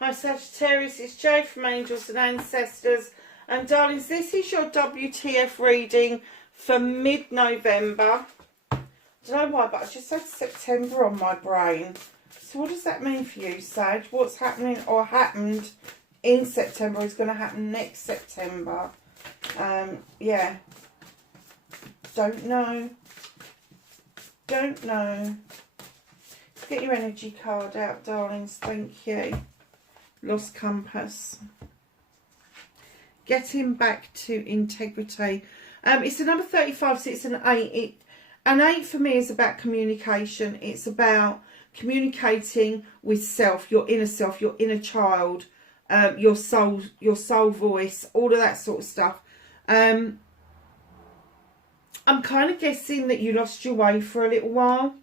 Hi Sagittarius, it's Jo from Angels and Ancestors. And darlings, this is your WTF reading for mid-November. I don't know why, but I just had September on my brain. So what does that mean for you, Sag? What's happening or happened in September is going to happen next September. Yeah. Don't know. Don't know. Get your energy card out, darlings. Thank you. Lost compass. Getting back to integrity. It's the number 35, so it's an 8. An 8 for me is about communication. It's about communicating with self, your inner self, your inner child, your soul voice, all of that sort of stuff. I'm kind of guessing that you lost your way for a little while.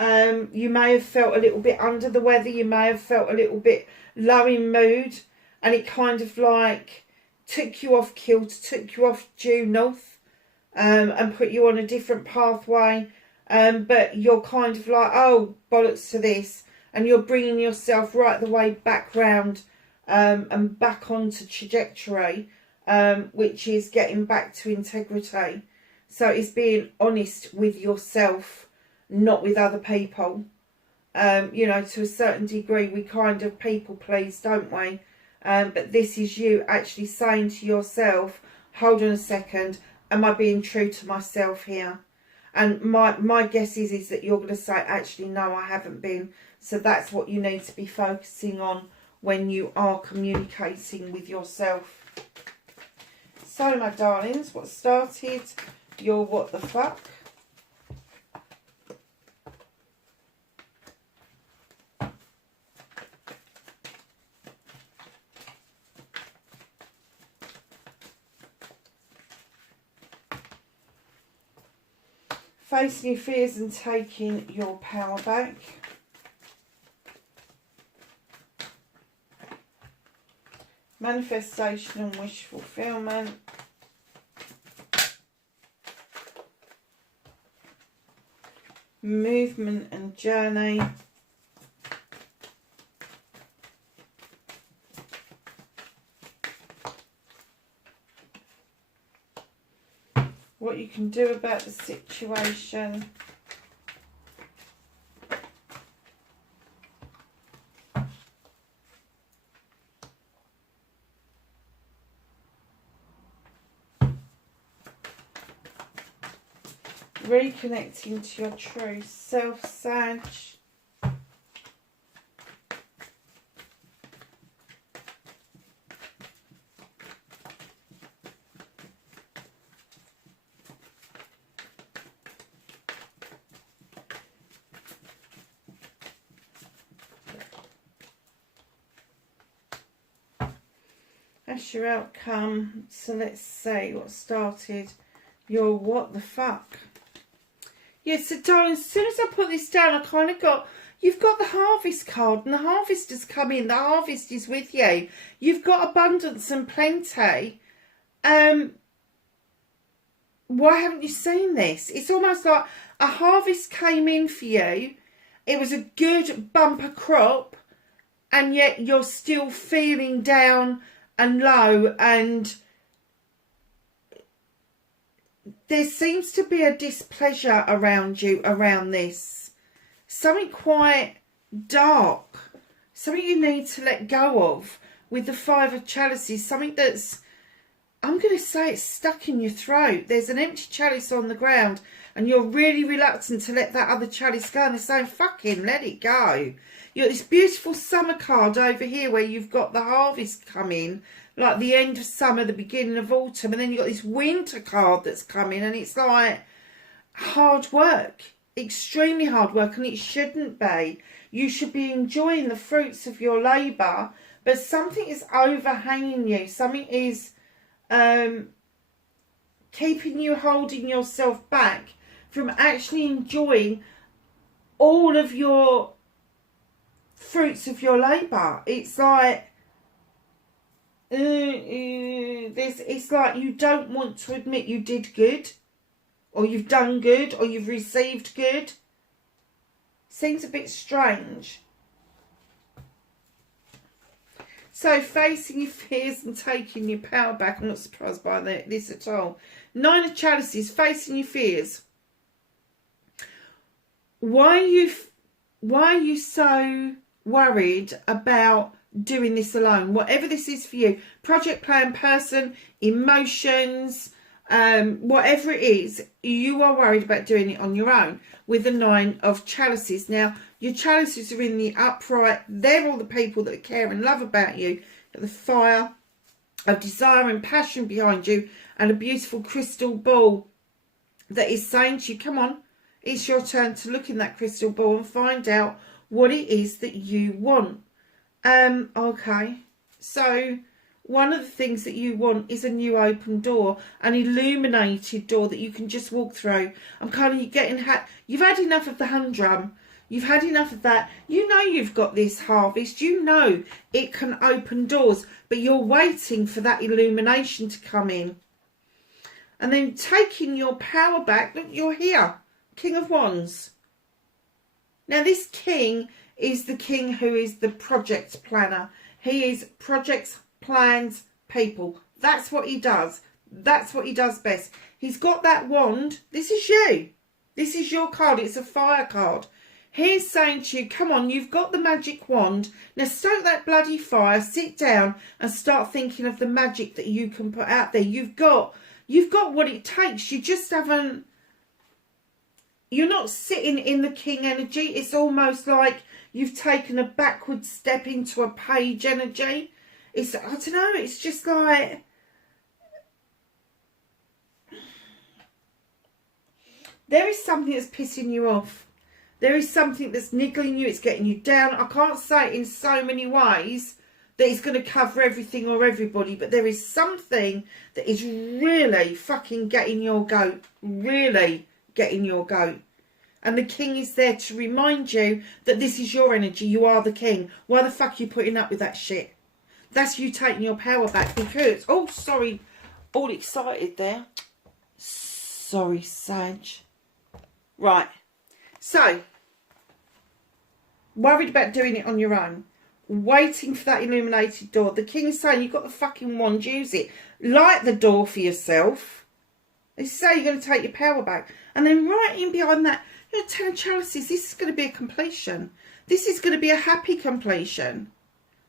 You may have felt a little bit under the weather. You may have felt a little bit low in mood, and it kind of like took you off kilter, took you off due north, and put you on a different pathway. But you're kind of like, oh, bollocks to this, and you're bringing yourself right the way back round, and back onto trajectory, which is getting back to integrity. So it's being honest with yourself, not with other people. You know, to a certain degree, we kind of people please, don't we? But this is you actually saying to yourself, hold on a second, am I being true to myself here? And my guess is that you're going to say, actually, no, I haven't been. So that's what you need to be focusing on when you are communicating with yourself. So, my darlings, what started your what the fuck? Facing your fears and taking your power back. Manifestation and wish fulfillment. Movement and journey. What you can do about the situation. Reconnecting to your true self, Sag. That's your outcome. So let's see what started your what the fuck. Yeah, so darling, as soon as I put this down, I kind of got, you've got the harvest card, and the harvest has come in. The harvest is with you. You've got abundance and plenty. Why haven't you seen this? It's almost like a harvest came in for you. It was a good bumper crop, and yet you're still feeling down and low, and there seems to be a displeasure around you around this. Something quite dark. Something you need to let go of with the 5 of chalices. Something that's, I'm going to say, it's stuck in your throat. There's an empty chalice on the ground and you're really reluctant to let that other chalice go. And they're saying, fucking let it go. You've got this beautiful summer card over here where you've got the harvest coming, like the end of summer, the beginning of autumn. And then you've got this winter card that's coming, and it's like hard work, extremely hard work, and it shouldn't be. You should be enjoying the fruits of your labour, but something is overhanging you. Something is keeping you, holding yourself back from actually enjoying all of your fruits of your labour. It's like it's like you don't want to admit you did good, or you've done good, or you've received good. Seems a bit strange. So facing your fears and taking your power back. I'm not surprised by this at all. 9 of Chalices, facing your fears. Why are you so worried about doing this alone? Whatever this is for you, project, plan, person, emotions, whatever it is, you are worried about doing it on your own with the 9 of Chalices. Now, your Chalices are in the upright. They're all the people that care and love about you. The fire of desire and passion behind you, and a beautiful crystal ball that is saying to you, come on, it's your turn to look in that crystal ball and find out what it is that you want. Okay, so one of the things that you want is a new open door, an illuminated door that you can just walk through. I'm kind of getting, you've had enough of the humdrum. You've had enough of that. You know you've got this harvest. You know it can open doors, but you're waiting for that illumination to come in. And then taking your power back. Look, you're here. King of Wands. Now this king is the king who is the project planner. He is projects, plans, people. That's what he does. That's what he does best. He's got that wand. This is you. This is your card. It's a fire card. He's saying to you, come on, you've got the magic wand. Now stoke that bloody fire, sit down and start thinking of the magic that you can put out there. You've got what it takes. You just haven't, you're not sitting in the king energy. It's almost like you've taken a backward step into a page energy. It's, I don't know, it's just like, there is something that's pissing you off. There is something that's niggling you. It's getting you down. I can't say it in so many ways that it's going to cover everything or everybody. But there is something that is really fucking getting your goat. Really getting your goat. And the king is there to remind you that this is your energy. You are the king. Why the fuck are you putting up with that shit? That's you taking your power back because... Oh, sorry. All excited there. Sorry, Sag. Right. So... worried about doing it on your own, waiting for that illuminated door. The king is saying, you've got the fucking wand, use it. Light the door for yourself. They say you're going to take your power back. And then right in behind that, you're 10 of Chalices. This is going to be a completion. This is going to be a happy completion.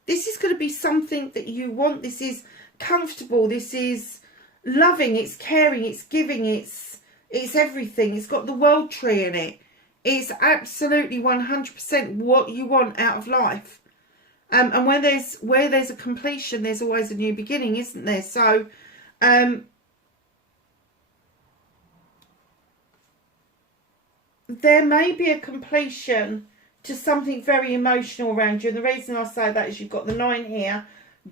This is going to be something that you want. This is comfortable. This is loving. It's caring. It's giving. It's everything. It's got the world tree in it. It's absolutely 100% what you want out of life. And where there's a completion, there's always a new beginning, isn't there? So, there may be a completion to something very emotional around you. And the reason I say that is you've got the 9 here,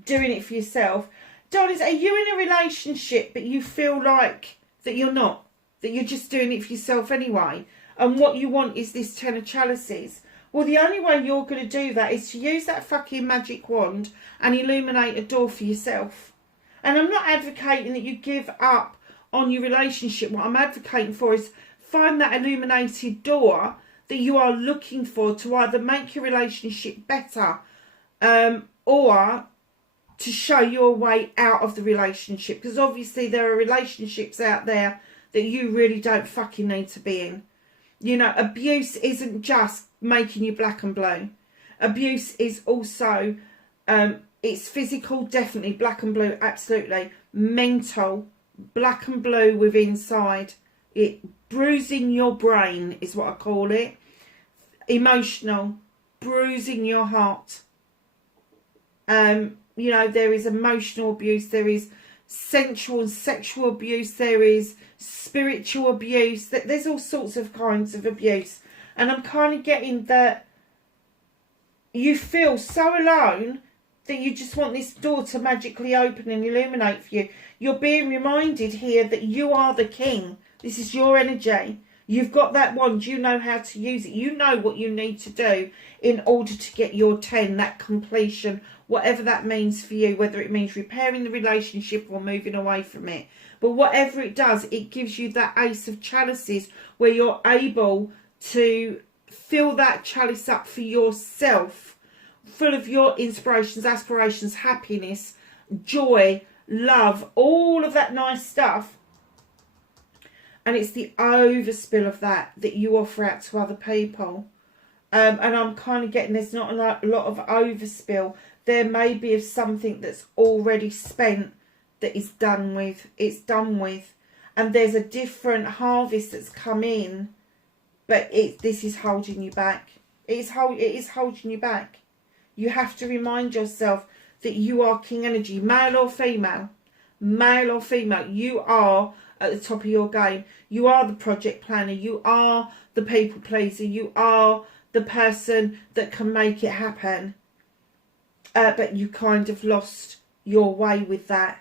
doing it for yourself. Darlings, are you in a relationship but you feel like that you're not? That you're just doing it for yourself anyway? And what you want is this 10 of Chalices. Well, the only way you're going to do that is to use that fucking magic wand and illuminate a door for yourself. And I'm not advocating that you give up on your relationship. What I'm advocating for is find that illuminated door that you are looking for to either make your relationship better or to show your way out of the relationship. Because obviously there are relationships out there that you really don't fucking need to be in. You know, abuse isn't just making you black and blue. Abuse is also, it's physical, definitely, black and blue, absolutely. Mental, black and blue with inside. It bruising your brain is what I call it. Emotional, bruising your heart. You know, there is emotional abuse, there is sensual and sexual abuse, there is spiritual abuse, there's all sorts of kinds of abuse. And I'm kind of getting that you feel so alone that you just want this door to magically open and illuminate for you. You're being reminded here that you are the king. This is your energy. You've got that wand. You know how to use it. You know what you need to do in order to get your 10, that completion, whatever that means for you, whether it means repairing the relationship or moving away from it. But whatever it does, it gives you that Ace of Chalices where you're able to fill that chalice up for yourself full of your inspirations, aspirations, happiness, joy, love, all of that nice stuff. And it's the overspill of that you offer out to other people. And I'm kind of getting there's not a lot of overspill. There may be of something that's already spent that is done with. It's done with. And there's a different harvest that's come in. But this is holding you back. It is holding you back. You have to remind yourself that you are king energy, male or female. Male or female. You are at the top of your game. You are the project planner. You are the people pleaser. You are the person that can make it happen. But you kind of lost your way with that.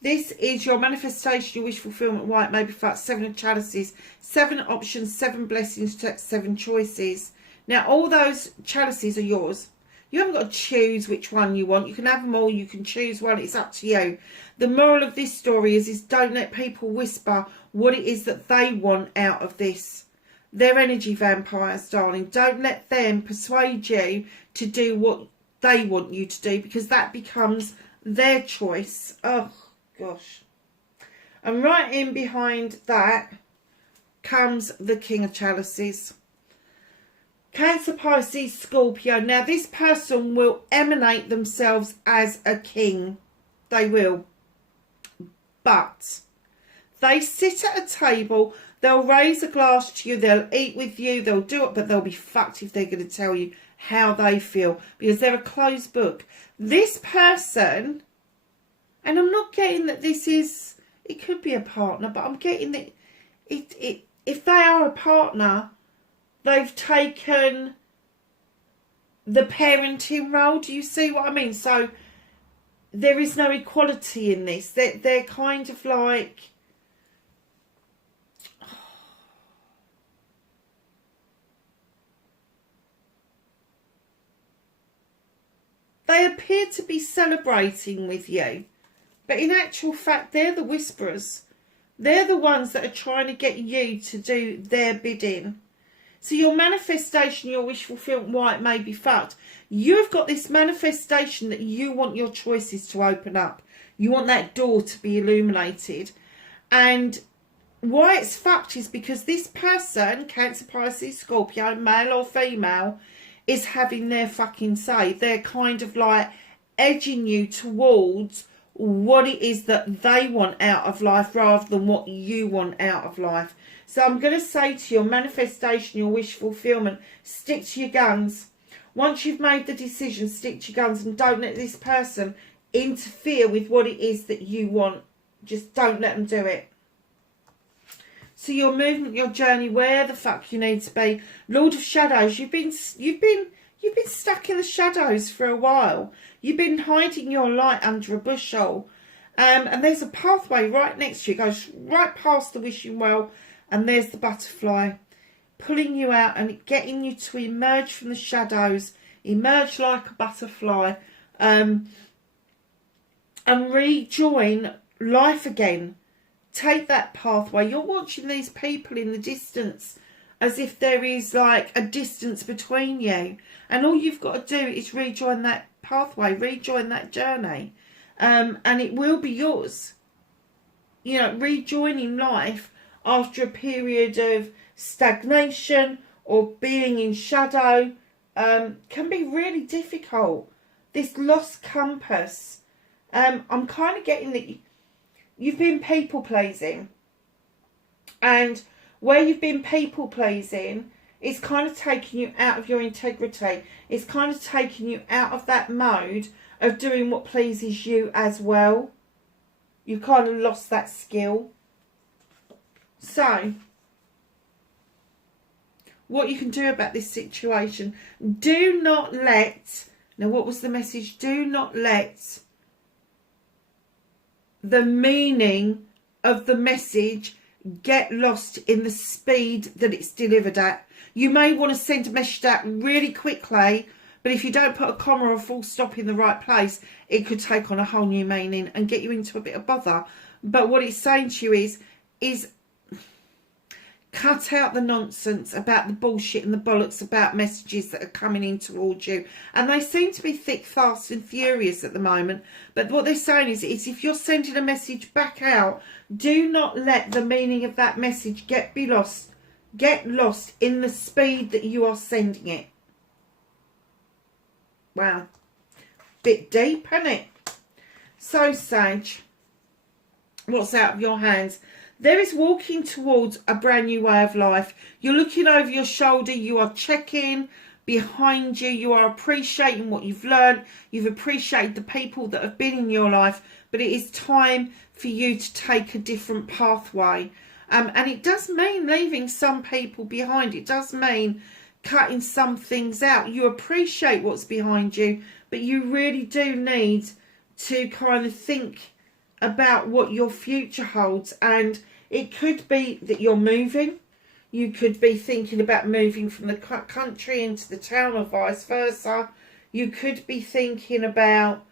This is your manifestation, your wish fulfillment, why it may be felt. 7 of chalices, 7 options, 7 blessings, 7 choices. Now, all those chalices are yours. You haven't got to choose which one you want. You can have them all. You can choose one. It's up to you. The moral of this story is don't let people whisper what it is that they want out of this. They're energy vampires, darling. Don't let them persuade you to do what they want you to do, because that becomes their choice. Oh, gosh. And right in behind that comes the King of Chalices. Cancer, Pisces, Scorpio. Now, this person will emanate themselves as a king. They will. But they sit at a table. They'll raise a glass to you. They'll eat with you. They'll do it. But they'll be fucked if they're going to tell you how they feel, because they're a closed book. This person, and I'm not getting that this is, it could be a partner, but I'm getting that if they are a partner, they've taken the parenting role. Do you see what I mean? So there is no equality in this. They're kind of like, they appear to be celebrating with you, but in actual fact, they're the whisperers. They're the ones that are trying to get you to do their bidding. So your manifestation, your wish fulfillment, why it may be fucked. You've got this manifestation that you want your choices to open up. You want that door to be illuminated. And why it's fucked is because this person, Cancer, Pisces, Scorpio, male or female, is having their fucking say. They're kind of like edging you towards what it is that they want out of life rather than what you want out of life. So I'm going to say to your manifestation, your wish fulfillment, stick to your guns. Once you've made the decision, stick to your guns and don't let this person interfere with what it is that you want. Just don't let them do it. So your movement, your journey, where the fuck you need to be. Lord of Shadows, you've been stuck in the shadows for a while. You've been hiding your light under a bushel. And there's a pathway right next to you. It goes right past the wishing well. And there's the butterfly pulling you out and getting you to emerge from the shadows. Emerge like a butterfly. And rejoin life again. Take that pathway. You're watching these people in the distance as if there is like a distance between you. And all you've got to do is rejoin that pathway. Rejoin that journey. And it will be yours. You know, rejoining life after a period of stagnation or being in shadow can be really difficult. This lost compass. I'm kind of getting that you've been people pleasing, and where you've been people pleasing, it's kind of taking you out of your integrity. It's kind of taking you out of that mode of doing what pleases you as well. You kind of lost that skill. So, what you can do about this situation, do not let, now what was the message? Do not let the meaning of the message get lost in the speed that it's delivered at. You may want to send a message out really quickly, but if you don't put a comma or a full stop in the right place, it could take on a whole new meaning and get you into a bit of bother. But what it's saying to you is Cut out the nonsense about the bullshit and the bollocks about messages that are coming in towards you. And they seem to be thick, fast and furious at the moment. But what they're saying is if you're sending a message back out, do not let the meaning of that message get lost in the speed that you are sending it. Wow. Bit deep, isn't it? So, Sage, what's out of your hands? There is walking towards a brand new way of life. You're looking over your shoulder. You are checking behind you. You are appreciating what you've learned. You've appreciated the people that have been in your life. But it is time for you to take a different pathway. And it does mean leaving some people behind. It does mean cutting some things out. You appreciate what's behind you. But you really do need to kind of think about what your future holds. And it could be that you're moving. You could be thinking about moving from the country into the town or vice versa. You could be thinking about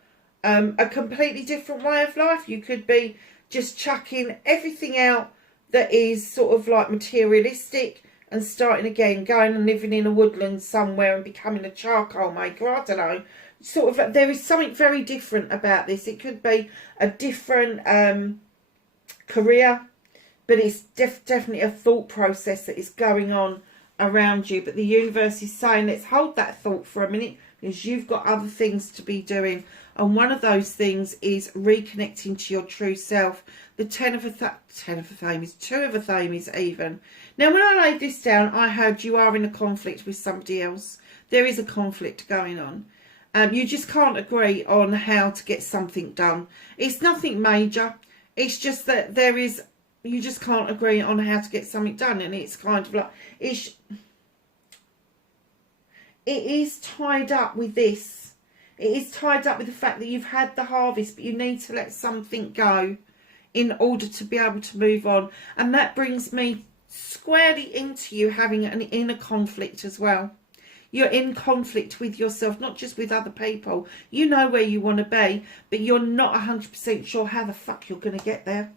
a completely different way of life. You could be just chucking everything out that is sort of like materialistic and starting again, going and living in a woodland somewhere and becoming a charcoal maker. I don't know. Sort of like, there is something very different about this. It could be a different career, but it's definitely a thought process that is going on around you. But the universe is saying, let's hold that thought for a minute, because you've got other things to be doing. And one of those things is reconnecting to your true self. The Ten of Thames, Two of Thames even. Now, when I laid this down, I heard you are in a conflict with somebody else. There is a conflict going on. You just can't agree on how to get something done. It's nothing major. It's just that you just can't agree on how to get something done. And it's kind of like, it is tied up with this. It is tied up with the fact that you've had the harvest, but you need to let something go in order to be able to move on. And that brings me squarely into you having an inner conflict as well. You're in conflict with yourself, not just with other people. You know where you want to be, but you're not 100% sure how the fuck you're going to get there.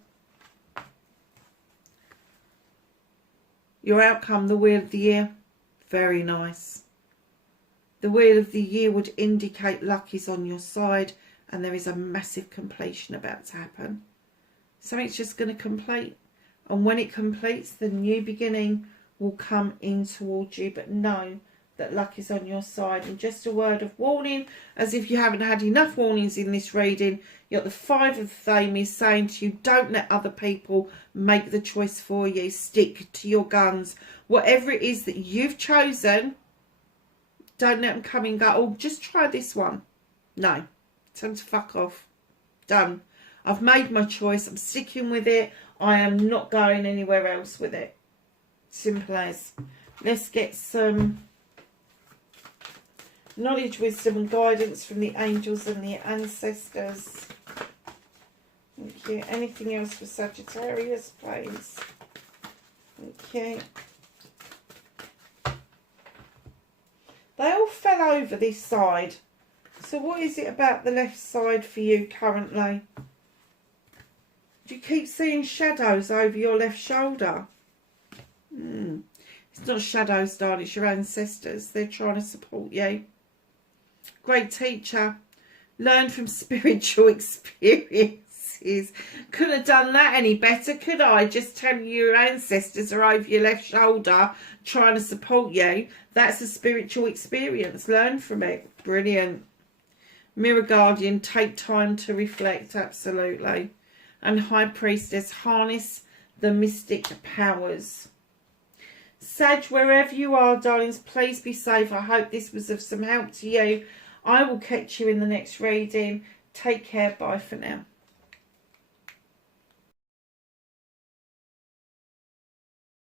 Your outcome, the Wheel of the Year, very nice. The Wheel of the Year would indicate luck is on your side and there is a massive completion about to happen. Something's just going to complete. And when it completes, the new beginning will come in towards you. But know that luck is on your side. And just a word of warning, as if you haven't had enough warnings in this reading, you've got the Five of Thames saying to you, don't let other people make the choice for you. Stick to your guns. Whatever it is that you've chosen, don't let them come and go, oh, just try this one. No. Tell them to fuck off. Done. I've made my choice. I'm sticking with it. I am not going anywhere else with it. Simple as. Let's get some knowledge, wisdom and guidance from the angels and the ancestors. Thank you. Anything else for Sagittarius, please? Okay. They all fell over this side. So what is it about the left side for you currently? Do you keep seeing shadows over your left shoulder? It's not shadows, darling. It's your ancestors. They're trying to support you. Great teacher. Learn from spiritual experiences. Couldn't have done that any better, could I? Just tell you your ancestors are over your left shoulder trying to support you. That's a spiritual experience. Learn from it. Brilliant. Mirror Guardian, take time to reflect. Absolutely. And High Priestess, harness the mystic powers. Sag, wherever you are, darlings, please be safe. I hope this was of some help to you. I will catch you in the next reading. Take care. Bye for now.